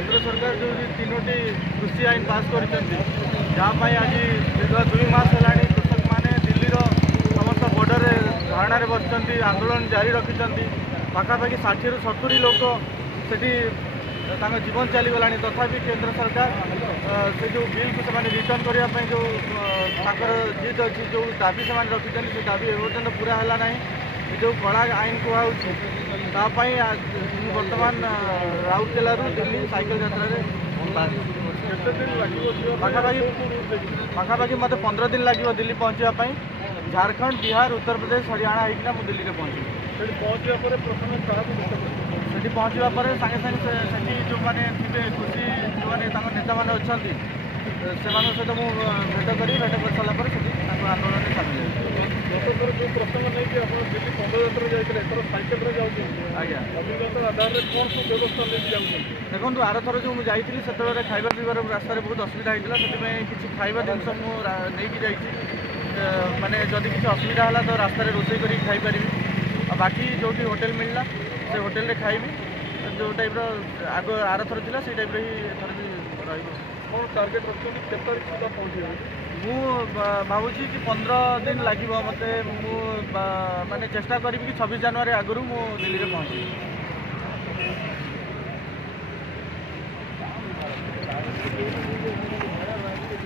केंद्र सरकार जो तीनोटी कृषि आईन पास कर जहाँपाई आज दीर्घ 2 मास है कृषक मैंने दिल्लीर समस्त बॉर्डर धारणा बस आंदोलन जारी रखिंट पाखापाखि 60 ରୁ 70 लोक से जीवन चलीगला तथापि केंद्र सरकार से जो बिल को से रिटर्न करने जो जिद अच्छी जो दाबी से रखिंट से दाबी एपर्तंत पूरा है ना जो कड़ा आईन कहपाई बर्तमान राउरकेला दिल्ली साइकिल यात्रा पाखापाखि मत 15 दिन लगे दिल्ली पहुँचापी झारखंड बिहार उत्तर प्रदेश हरियाणा होना मुझे दिल्ली में पहुँची पहुँचवा पर सागे सागे से जो मैंने थे कृषि जो मैंने नेता मैंने अच्छा से सहित मुझे भेट कर सारापर आंदोलन में सामिल जो प्रसंग नहीं कि आप दिल्ली पदयात्रा जाते सैकेल आज्ञा अभिज्ञता आधार में कौन सब व्यवस्था लेके जाऊँ देखो आर थर जो मुझे से खाଇବା पीबार रास्तार बहुत असुविधा होता से किसी खाଇବା जिन मुझे माने जदि किसी असुविधा है तो रास्तार रोषे कर खाईपारि बाकी जो होटेल मिलला से होटेल रे खाइबी जो टाइप आग आर थर था से टाइप ही थर भी कौन टार्गेट रखते केत तारीख सुधा पहुँचे मु भावुँ कि 15 दिन लगे मत माने चेष्टा करी कि 26 जनवरी आगु मु दिल्ली में पहुँची।